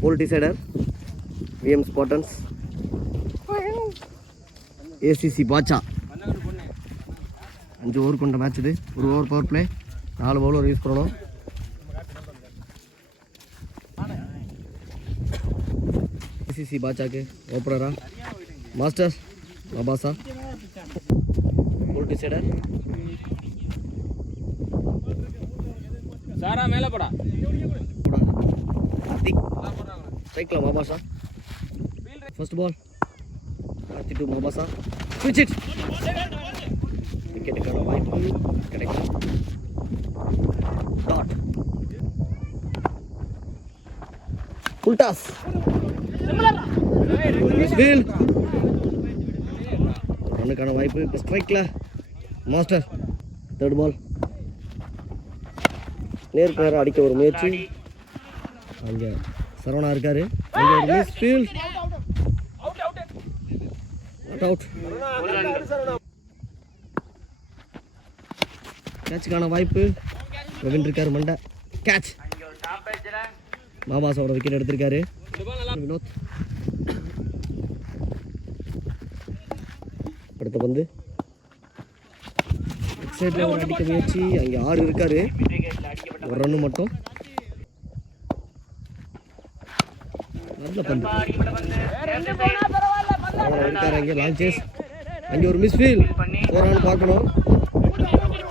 Pole decider. VM Spartans. ACC Bacha. 5 over கொண்ட match இது. ஒரு over power play. 4 bowler use பண்ணணும். ACC பாச்சாக்கு ஓப்பனரா மாஸ்டர் மபாசா. போல் டிசைடர் சாரா மேல போடா கார்த்திக் ஸ்ட்ரைக்ல மபாசா. ஃபர்ஸ்ட் பால் கார்த்திக் டு மபாசா. ஸ்விட்ச் இட். விக்கெட்டுக்கான வாய்ப்பு கிடைக்கும். Dot full toss. ரன்னுக்கான வாய்ப்பு. இப்போ ஸ்ட்ரைக்ல மாஸ்டர். தேர்ட் பால் நேருக்கு நேரம் அடிக்க ஒரு முயற்சி. அங்கே சரவணா இருக்காரு. அங்கே ஒரு மிஸ் ஃபீல்ட். அவுட். கேட்சுக்கான வாய்ப்பு. ரவீன் இருக்காரு. மண்டை கேட்ச். மாபாசாவோட விக்கெட் எடுத்திருக்காரு வினோத். அடுத்த பந்து சைட்ல ஒரு அடிக்க முயற்சி. அங்கே 6 இருக்காரு. ஒரு ரன்னு மட்டும். நல்ல பந்து இருக்காரு. அங்கே லாங் சேஸ். அங்கே ஒரு மிஸ் ஃபீல். 4 ரன் பார்க்கணும்.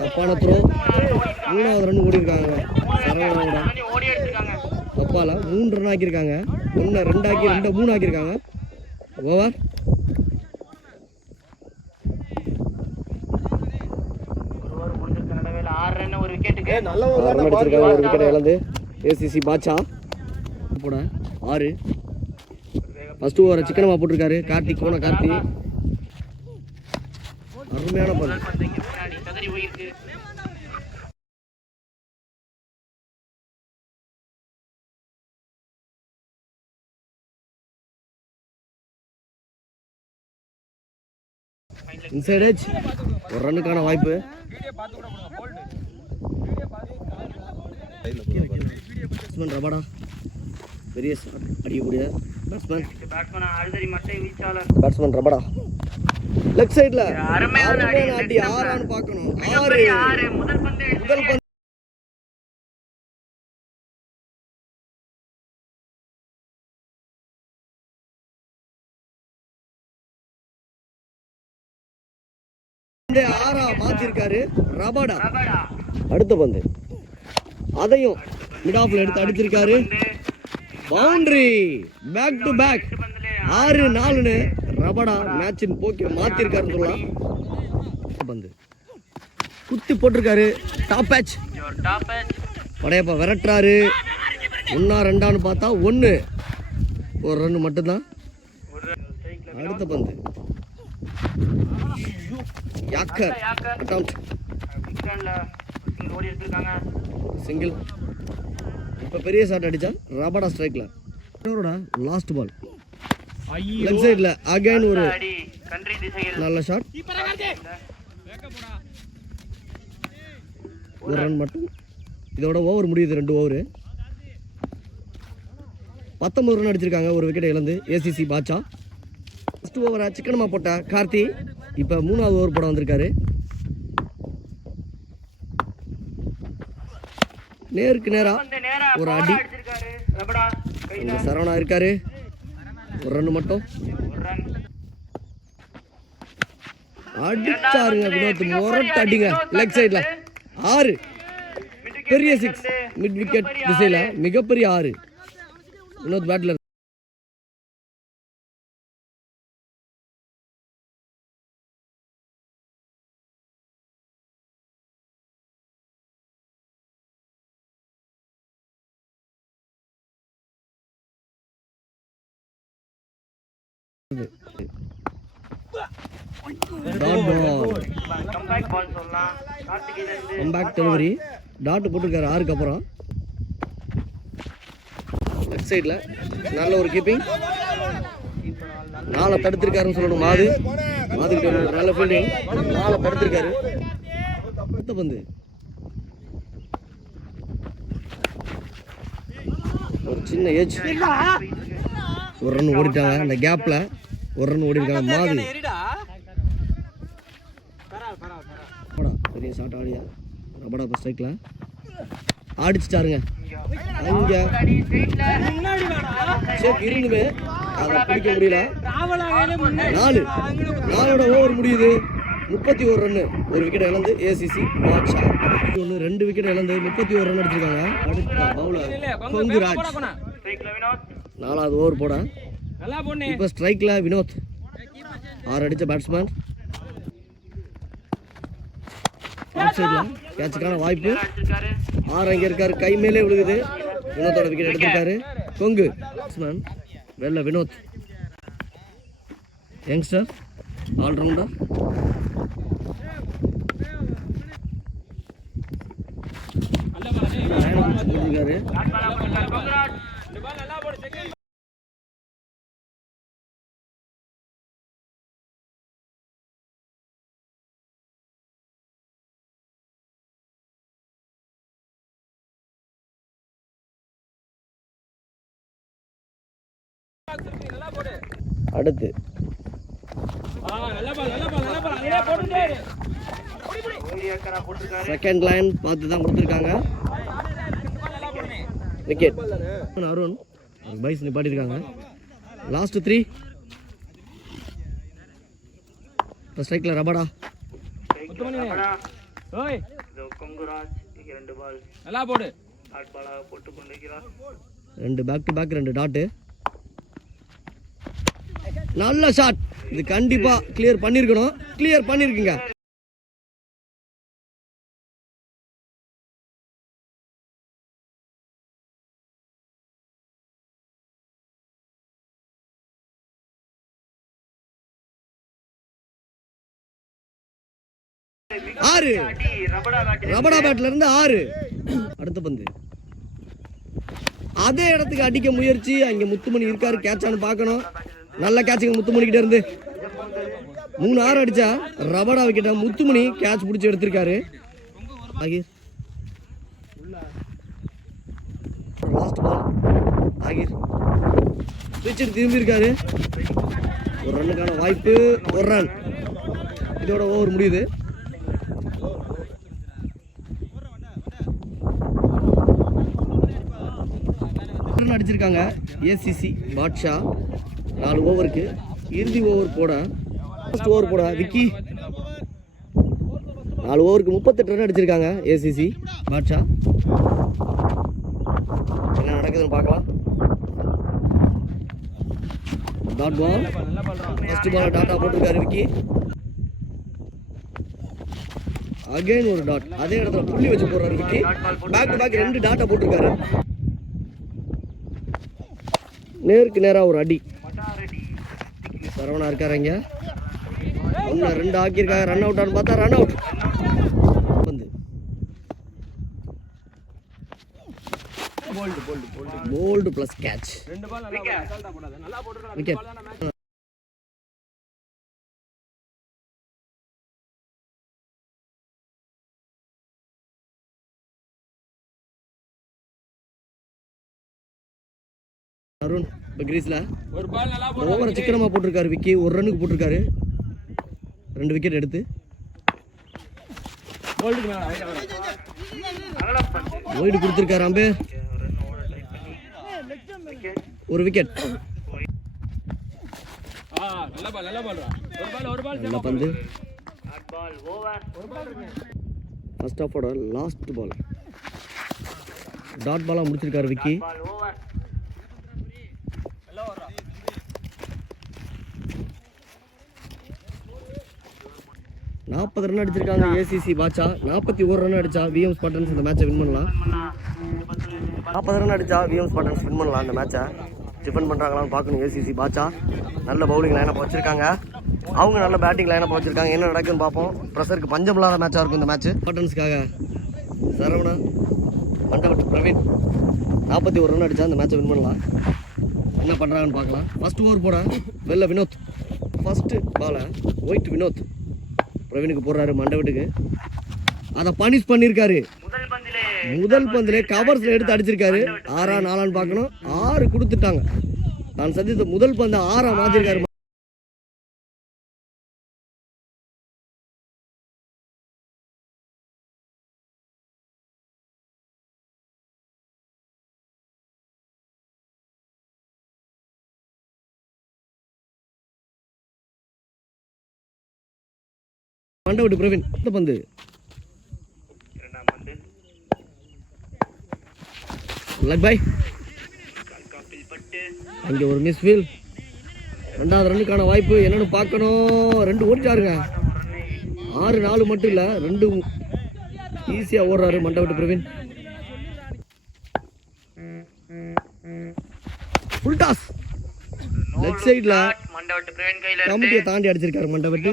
தப்பான த்ரோ. 3வது ரன் ஓடி இருக்காங்க சரவணாவோட தப்பால. 3 ரன் ஆக்கியிருக்காங்க. 1 2 ஆக்கி 2 3 ஆக்கியிருக்காங்க. ஓவர். ஒரு விக்கெட் இழந்து ஏசிசி பாட்சா போட 6. ஃபர்ஸ்ட் ஓவரை சிக்கனமா போட்டிருக்காரு கார்த்திக். கோன கார்த்தி அருமையான பந்து. Inside edge. ஒரு ரன்னுக்கான வாய்ப்பு. பேட்ஸ்மேன் ரபாடா பெரிய அடிக்கக்கூடிய பேட்ஸ்மேன். பேட்ஸ்மேன் ரபாடா லெஃப்ட் சைடுல அருமையான அடி. 6 ரன் பார்க்கணும். 6 முதல் பந்து. ஆறா மாத்திருக்காரு ரபாடா. அடுத்த பந்து அதையும் மிட் ஆஃப்ல எடுத்து அடிச்சிருக்காரு. பவுண்டரி. பேக் டு பேக் 6-4ன்னு ரபாடா மேட்சின் போக்கை மாத்திருக்காருன்னு சொல்லலாம். பந்து குத்தி போட்டிருக்காரு. Top batch. படையப்பா விரட்டுறாரு. 1 2 பார்த்தா 1. ஒரு ரன் மட்டும்தான். அடுத்த பந்து யாக்கர் அட்டெம்ப்ட். சிங்கிள். இப்போ பெரிய ஷாட் அடிச்சா ரபாடா ஸ்ட்ரைக்ல. லாஸ்ட் பால் லெஃப்ட் சைடுல அகைன் ஒரு நல்ல ஷாட். ஒரு ரன் மட்டும். இதோட ஓவர் முடியுது. 2 ஓவர் 19 ரன் அடிச்சிருக்காங்க. ஒரு விக்கெட் இழந்து ஏசிசி பாட்சா. ஃபர்ஸ்ட் ஓவரை சிக்கனமா போட்ட கார்த்தி இப்போ 3வது ஓவர் போட வந்திருக்காரு. நேருக்கு நேரா ஒரு அடி. சரவணா இருக்காரு. ஒரு ரன் மட்டும். அடிச்சாருங்க வினோத். முரட்டு அடிங்க லெக் சைட்ல. 6 பெரிய 6 மிட் விக்கெட் திசையில மிகப்பெரிய 6. வினோத் பேட்ல கம்பேக் டெலிவரி. டாட் போட்டிருக்காரு 6க்கு அப்புறம். லெஃப்ட் சைடில் நல்ல ஒரு கீப்பிங். 4 தடுத்திருக்காருன்னு சொல்லணும். மாதுகிட்ட நல்ல ஃபீல்டிங். 4 தடுத்திருக்காரு. அடுத்த பந்து ஒரு சின்ன ஏஜ். ஒரு ரன் ஓடிட்டாங்க. அந்த கேப்பில் ஒரு ரன் ஓடி இருக்காங்க. மாது பெரிய ஷாட் ஆடியா ரபடா இப்போ ஸ்ட்ரைக்கில் ஆடிச்சிட்டாருங்க. அங்கே இருந்துமே அதை பிடிக்க முடியல. 4 ஓவர் முடியுது. 31 ரன்னு. ஒரு விக்கெட் இழந்து ஏசிசி பாட்ஷா. 2 விக்கெட் இழந்து 31 ரன் அடிச்சிருக்காங்க. அடுத்த பவுலர் கொங்குராஜ். 4வது ஓவர் போட இப்போ ஸ்ட்ரைக்கில் வினோத். 6 அடித்த பேட்ஸ்மேன். கேட்சுக்கான வாய்ப்பு. 6 அங்கே இருக்காரு. கை மேலே விழுகுது. வினோத்தோட விக்கெட் எடுத்திருக்காரு. கொங்கு பேட்ஸ்மேன் வெளில வினோத். Youngster allrounder. போட்டிருக்காரு. அடுத்து செகண்ட் லைன் பார்த்து தான் கொடுத்துருக்காங்க. விக்கெட். அருண் பைஸ் நிப்பாட்டிருக்காங்க. லாஸ்ட் 3. இப்போ ஸ்ட்ரைக்கில் Rabada. 2 back to back 2 dot. நல்ல ஷாட். இது கண்டிப்பா கிளியர் பண்ணிருக்கணும். கிளியர் பண்ணிருக்குங்க. ஆறு ரபடா பேட்ல இருந்து 6. அடுத்த பந்து அதே இடத்துக்கு அடிக்க முயற்சி. அங்க முத்துமணி இருக்காரு. கேட்சான்னு பார்க்கணும். நல்ல கேட்சுங்க முத்துமணிக்கிட்ட இருந்து. 3 6 அடிச்சா ரபடா விக்கெட்ட முத்துமணி கேட்ச் பிடிச்சி எடுத்திருக்காரு. ஆகிர் லாஸ்ட் பால். ஆகிர் பிடிச்சிட்டு திரும்பி இருக்காரு. ஒரு ரன்னுக்கான வாய்ப்பு. 1 ரன். இதோட ஓவர் முடியுது. அடிச்சிருக்காங்க ஏசிசி பாட்ஷா. 4 ஓவருக்கு இறுதி ஓவர் போட ஃபர்ஸ்ட் ஓவர் போட விக்கி 4 ஓவருக்கு 38 ரன் அடிச்சிருக்காங்க ஏசிசி பாட்ஷா. என்ன நடக்குதுன்னு பார்க்கலாம். Dot ball. ஃபர்ஸ்ட் பால் டாட்டா போட்டிருக்காரு விக்கி. அகைன் ஒரு டாட். அதே இடத்துல புள்ளி வச்சு போடுறாரு விக்கி. பேக் டு பேக் 2 டாட்டா போட்டிருக்காரு. நேருக்கு நேராக ஒரு அடி. சரவணா இருக்காரு. இங்கே 1 2 ஆக்கியிருக்காங்க. ரன் அவுட் ஆன்னு பார்த்தா ரன் அவுட். வந்து bowled plus catch. Wicket. Arun இப்போ கிரீஸ்ல ஓவரை சிக்கனமாக போட்டிருக்காரு விக்கி. 1 ரன்னுக்கு போட்டிருக்காரு. 2 விக்கெட் எடுத்து ஒய்டு கொடுத்துருக்காரு அம்பேர். 1 விக்கெட். நல்ல பந்து. ஃபர்ஸ்ட் ஆஃபோட லாஸ்ட் பால் டாட் பாலாக முடிச்சிருக்காரு விக்கி. நாற்பது ரன் அடிச்சிருக்காங்க ஏசிசி பாட்ஷா. 41 ரன் அடிச்சா விஎம் ஸ்பாட்டன்ஸ் இந்த மேட்சை வின் பண்ணலாம். 40 ரன் அடிச்சா விஎம் ஸ்பாட்டன்ஸ் வின் பண்ணலாம் இந்த மேட்சை. டிஃபெண்ட் பண்ணுறாங்களான்னு பார்க்கணும் ஏசிசி பாட்ஷா. நல்ல பவுலிங் லைனப் வச்சிருக்காங்க. அவங்க நல்ல பேட்டிங் லைனப் வச்சிருக்காங்க. என்ன நடக்குன்னு பார்ப்போம். ப்ரெஷருக்கு பஞ்சம் இல்லாத மேட்சாக இருக்கும் இந்த மேட்ச். ஸ்பாட்டன்ஸ்க்காக சரவணா மண்டபத்து பிரவீன் 41 ரன் அடிச்சா இந்த மேட்சை வின் பண்ணலாம். என்ன பண்ணுறாங்கன்னு பார்க்கலாம். ஃபர்ஸ்ட் ஓவர் போட வெளில வினோத். ஃபர்ஸ்ட் பாலை ஒயிட் வினோத் பிரவீனுக்கு போடுறாரு மண்டபத்துக்கு. அதை பனிஷ் பண்ணியிருக்காரு. முதல் பந்திலே கவர்ஸ்ல எடுத்து அடிச்சிருக்காரு. 6 4 பார்க்கணும். 6 கொடுத்துட்டாங்க. நான் சந்தித்த முதல் பந்து 6 மாத்திருக்காரு. மண்டவட்டு பிரவீன் பந்து லக் பை. அங்கே ஒரு மிஸ் ஃபீல். 2வது ரன்னுக்கான வாய்ப்பு என்னன்னு பார்க்கணும். 2 ஓடிட்டாருங்க. 6-4 மட்டும் இல்லை, 2 ஈஸியாக ஓடுறாரு Mandavattu Praveen. Full toss left சைடில் கமிட்டியை தாண்டி அடிச்சிருக்காரு Mandavattu.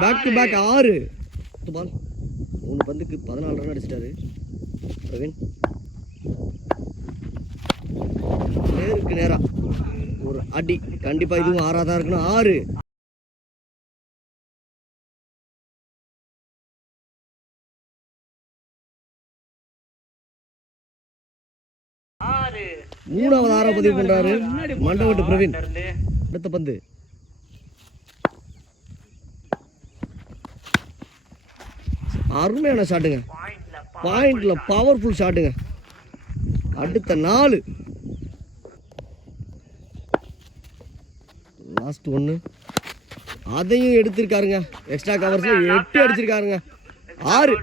Back to back 6 ball. 3 பந்துக்கு 14 ரன் அடிச்சிட்டாரு பிரவீன். நேருக்கு நேரா ஒரு அடி. கண்டிப்பா இதுவும் 6ஆ தான் இருக்கணும். 6 3வது 6 பதிவு பண்றாரு மண்டவட்டு பிரவீன். அடுத்த பந்து அருமையான ஷாட்டுங்க. பாயிண்ட்ல பவர்ஃபுல் ஷாட்டுங்க. அடுத்த 4 லாஸ்ட் 1 அதையும் எடுத்திருக்காருங்க. எக்ஸ்ட்ரா கவர்ஸ்ல 8 அடிச்சிருக்காருங்க. 6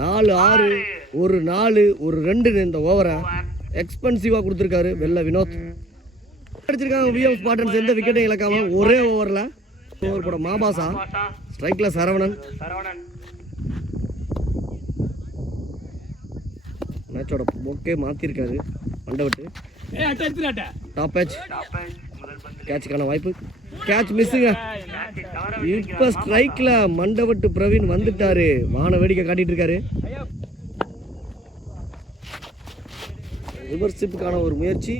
4-6 ஒரு 4 ஒரு 2 இந்த ஓவரை எக்ஸ்பென்சிவாக கொடுத்துருக்காரு வெள்ள வினோத். அடிச்சிருக்காங்க விஎம் ஸ்பாட்டன்ஸ். எந்த விக்கெட்டையும் இழக்காம ஒரே ஓவரில் ஓவர் போட மாபாசா. ஸ்ட்ரைக்கில் சரவணன். மேட்சோட போக்கே மாற்றிருக்காரு மண்டவட்டு. டாப் பேட்ச் கேட்சுக்கான வாய்ப்பு. கேட்ச் மிஸ்ஸுங்க. இப்போ ஸ்ட்ரைக்கில் மண்டவட்டு பிரவீன் வந்துட்டாரு. வான வேடிக்கை காட்டிட்டு இருக்காரு. ரிவர்ஷிப்புக்கான ஒரு முயற்சி.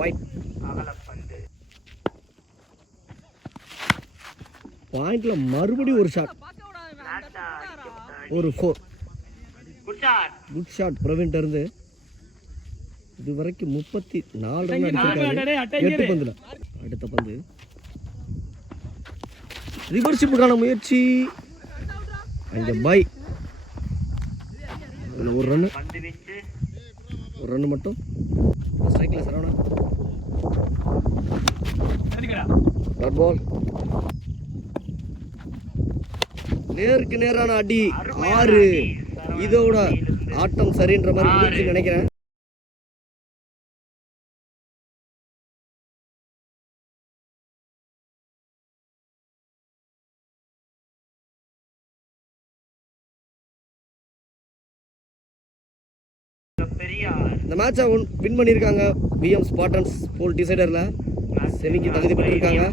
ஒயிட் பாயிண்ட்ல மறுபடியும் ஒரு ஷாட். ஒரு 4 குட் ஷாட் பிரவீன் இருந்து. இது வரைக்கும் 34 ரன் அடிச்சிருக்காரு 8 பந்துல. அடுத்த பந்து ரிவர்ஷிப்புக்கான முயற்சி. அங்கே பை ஒரு ரன்னு. ஒரு ரன்னு மட்டும். ஸ்ட்ரைக்ல சரவணன். Dot ball. நேருக்கு நேரான அடி. 6 இதோட ஆட்டம் சரின்ற மாதிரி முடிச்சு நினைக்கிறேன். இந்த மேட்சை வின் பண்ணியிருக்காங்க விஎம் ஸ்பாட்டன்ஸ் போல் டிசைடரில் செமிக்கு தகுதி பெற்றிருக்காங்க.